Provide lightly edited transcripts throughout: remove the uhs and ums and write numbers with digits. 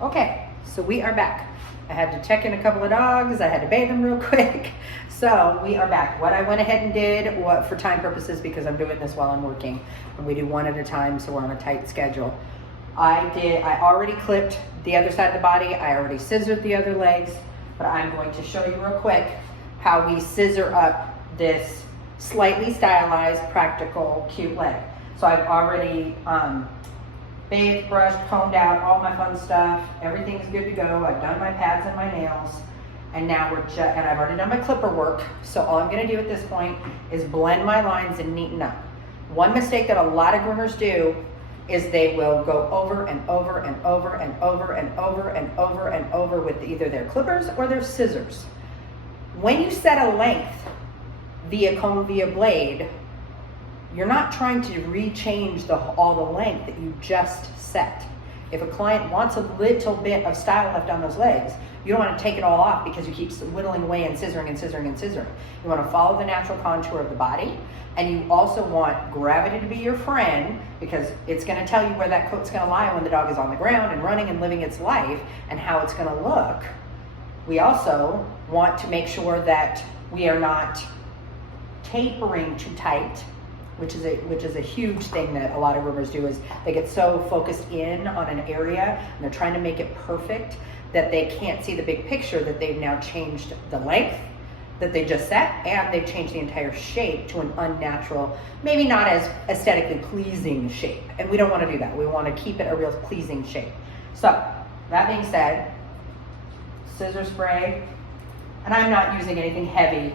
Okay, so we are back. I had to check in a couple of dogs. I had to bathe them real quick. So we are back. What I went ahead and did, what for time purposes, because I'm doing this while I'm working, and we do one at a time, so we're on a tight schedule. I already clipped the other side of the body. I already scissored the other legs, but I'm going to show you real quick how we scissor up this slightly stylized, practical, cute leg. So I've already bathed, brushed, combed out, all my fun stuff. Everything's good to go. I've done my pads and my nails. And now and I've already done my clipper work. So all I'm gonna do at this point is blend my lines and neaten up. One mistake that a lot of groomers do is they will go over and over and over and over and over and over and over with either their clippers or their scissors. When you set a length via comb, via blade, you're not trying to rechange all the length that you just set. If a client wants a little bit of style left on those legs, you don't want to take it all off because you keep whittling away and scissoring and scissoring and scissoring. You want to follow the natural contour of the body, and you also want gravity to be your friend because it's going to tell you where that coat's going to lie when the dog is on the ground and running and living its life and how it's going to look. We also want to make sure that we are not tapering too tight, which is a huge thing that a lot of groomers do, is they get so focused in on an area and they're trying to make it perfect that they can't see the big picture, that they've now changed the length that they just set, and they've changed the entire shape to an unnatural, maybe not as aesthetically pleasing shape. And we don't want to do that. We want to keep it a real pleasing shape. So that being said, scissor spray, and I'm not using anything heavy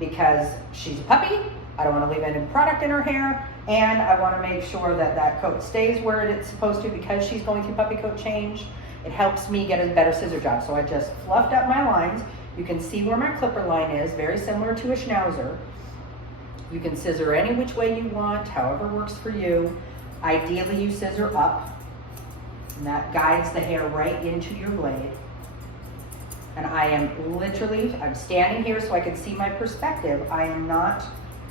because she's a puppy. I don't want to leave any product in her hair, and I want to make sure that that coat stays where it's supposed to because she's going through puppy coat change. It helps me get a better scissor job. So I just fluffed up my lines. You can see where my clipper line is, very similar to a schnauzer. You can scissor any which way you want, however works for you. Ideally, you scissor up, and that guides the hair right into your blade. And I'm standing here so I can see my perspective. I am not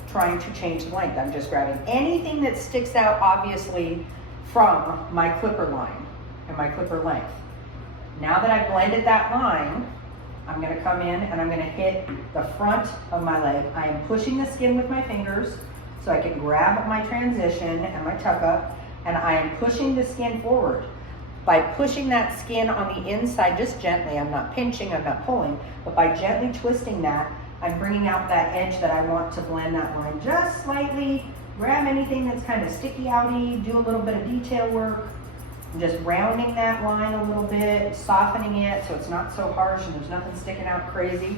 trying to change the length. I'm just grabbing anything that sticks out obviously from my clipper line and my clipper length. Now that I've blended that line, I'm going to come in and I'm going to hit the front of my leg. I am pushing the skin with my fingers so I can grab my transition and my tuck up, and I am pushing the skin forward. By pushing that skin on the inside just gently, I'm not pinching, I'm not pulling, but by gently twisting that, I'm bringing out that edge that I want to blend that line just slightly. Grab anything that's kind of sticky outy, do a little bit of detail work. I'm just rounding that line a little bit, softening it so it's not so harsh and there's nothing sticking out crazy.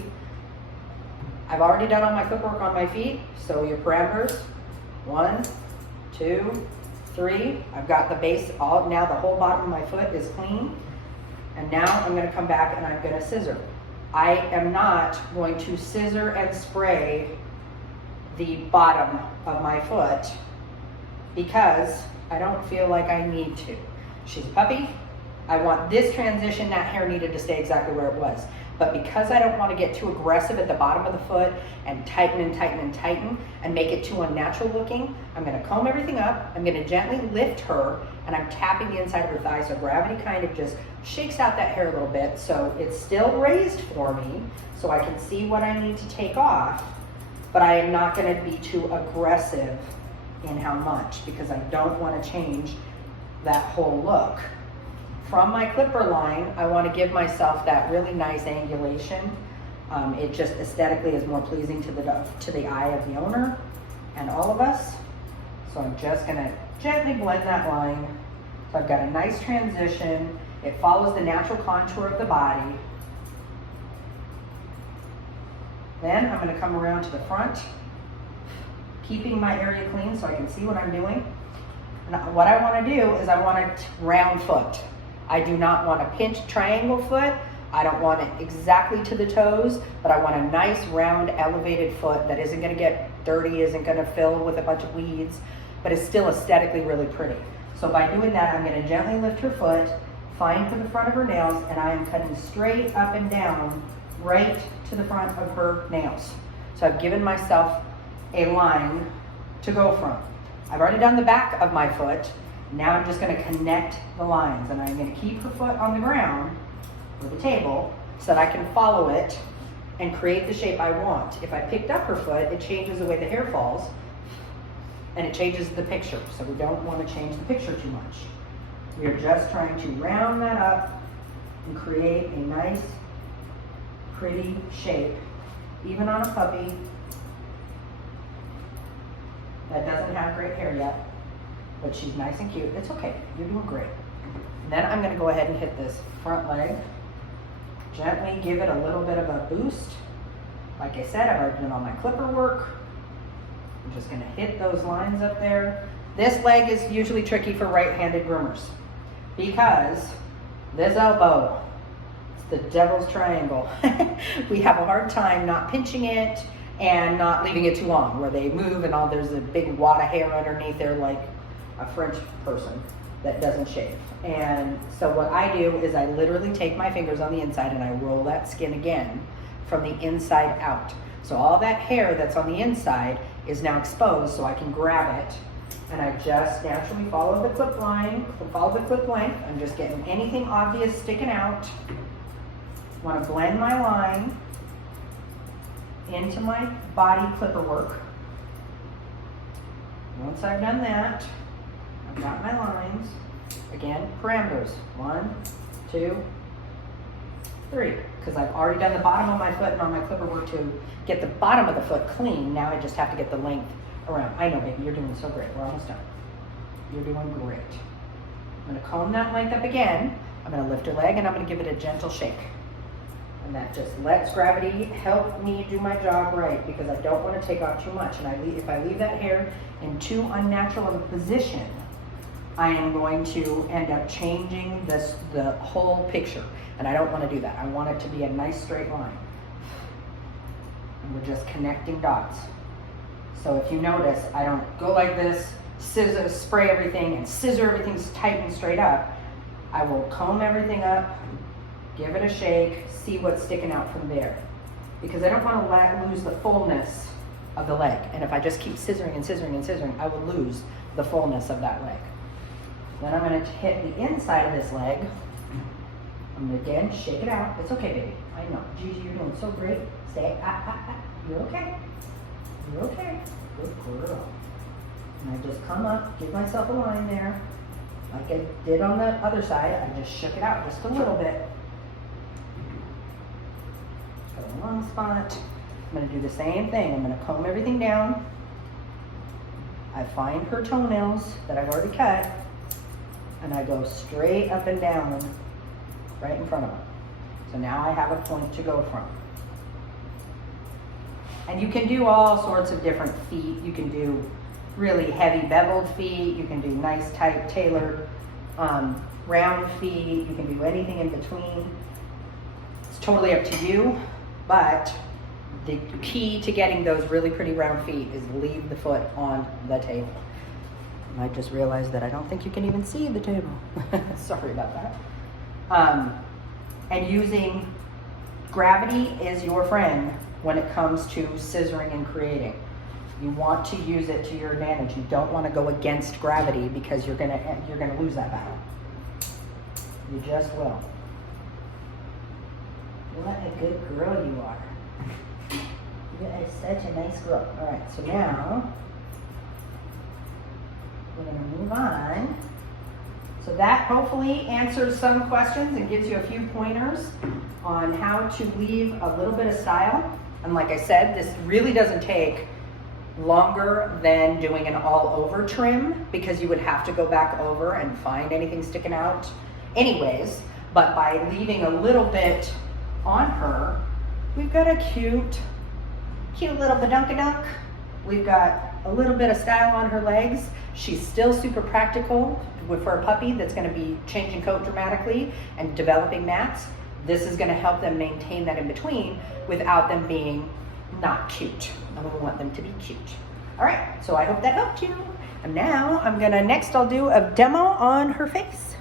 I've already done all my footwork on my feet, so your parameters, 1, 2, 3. I've got the base, now the whole bottom of my foot is clean. And now I'm going to come back and I'm going to scissor. I am not going to scissor and spray the bottom of my foot because I don't feel like I need to. She's a puppy. I want this transition, that hair needed to stay exactly where it was. But because I don't want to get too aggressive at the bottom of the foot and tighten and tighten and tighten and make it too unnatural looking, I'm going to comb everything up. I'm going to gently lift her and I'm tapping the inside of her thigh so gravity kind of just shakes out that hair a little bit so it's still raised for me so I can see what I need to take off, but I am not going to be too aggressive in how much because I don't want to change that whole look. From my clipper line, I want to give myself that really nice angulation. It just aesthetically is more pleasing to the eye of the owner and all of us. So I'm just going to gently blend that line. So I've got a nice transition. It follows the natural contour of the body. Then I'm going to come around to the front, keeping my area clean so I can see what I'm doing. And what I want to do is I want a round foot. I do not want a pinched triangle foot. I don't want it exactly to the toes, but I want a nice round elevated foot that isn't going to get dirty, isn't going to fill with a bunch of weeds, but is still aesthetically really pretty. So by doing that, I'm going to gently lift her foot, fine for the front of her nails, and I am cutting straight up and down right to the front of her nails. So I've given myself a line to go from. I've already done the back of my foot, Now I'm just gonna connect the lines, and I'm gonna keep her foot on the ground or the table so that I can follow it and create the shape I want. If I picked up her foot, it changes the way the hair falls, and it changes the picture. So we don't want to change the picture too much. We are just trying to round that up and create a nice, pretty shape, even on a puppy that doesn't have great hair yet, but she's nice and cute. It's okay, you're doing great. And then I'm gonna go ahead and hit this front leg. Gently give it a little bit of a boost. Like I said, I've already done all my clipper work. I'm just gonna hit those lines up there. This leg is usually tricky for right-handed groomers because this elbow, it's the devil's triangle. We have a hard time not pinching it and not leaving it too long, where they move and all there's a big wad of hair underneath there like a French person that doesn't shave. And so what I do is I literally take my fingers on the inside and I roll that skin again from the inside out. So all that hair that's on the inside is now exposed, so I can grab it, and I just naturally follow the clip line, follow the clip length. I'm just getting anything obvious sticking out. Want to blend my line into my body clipper work. Once I've done that, I've got my lines. Again, parameters, 1, 2, 3, because I've already done the bottom of my foot and on my clipper work to get the bottom of the foot clean. Now I just have to get the length around. I know, baby, you're doing so great. We're almost done. You're doing great. I'm gonna comb that length up again. I'm gonna lift her leg and I'm gonna give it a gentle shake. And that just lets gravity help me do my job right, because I don't want to take off too much. And if I leave that hair in too unnatural of a position, I am going to end up changing the whole picture. And I don't want to do that. I want it to be a nice straight line. And we're just connecting dots. So if you notice, I don't go like this, scissor, spray everything and scissor everything tight and straight up. I will comb everything up, give it a shake, see what's sticking out from there. Because I don't want to lose the fullness of the leg. And if I just keep scissoring and scissoring and scissoring, I will lose the fullness of that leg. Then I'm going to hit the inside of this leg. I'm going to again shake it out. It's okay, baby. I know. Gigi, you're doing so great. Say, You're okay. You're okay. Good girl. And I just come up, give myself a line there. Like I did on the other side, I just shook it out just a little bit. Got a long spot. I'm going to do the same thing. I'm going to comb everything down. I find her toenails that I've already cut, and I go straight up and down right in front of them. So now I have a point to go from. And you can do all sorts of different feet. You can do really heavy beveled feet. You can do nice, tight, tailored, round feet. You can do anything in between. It's totally up to you, but the key to getting those really pretty round feet is leave the foot on the table. I just realized that I don't think you can even see the table. Sorry about that. And using gravity is your friend when it comes to scissoring and creating. You want to use it to your advantage. You don't want to go against gravity, because you're gonna lose that battle. You just will. What a good girl you are. You are such a nice girl. All right, so now we're going to move on. So that hopefully answers some questions and gives you a few pointers on how to leave a little bit of style. And like I said, this really doesn't take longer than doing an all-over trim, because you would have to go back over and find anything sticking out anyways. But by leaving a little bit on her, we've got a cute little badunkadunk. We've got a little bit of style on her legs. She's still super practical for a puppy that's going to be changing coat dramatically and developing mats. This is going to help them maintain that in between without them being not cute. And we want them to be cute. All right, so I hope that helped you. And now next I'll do a demo on her face.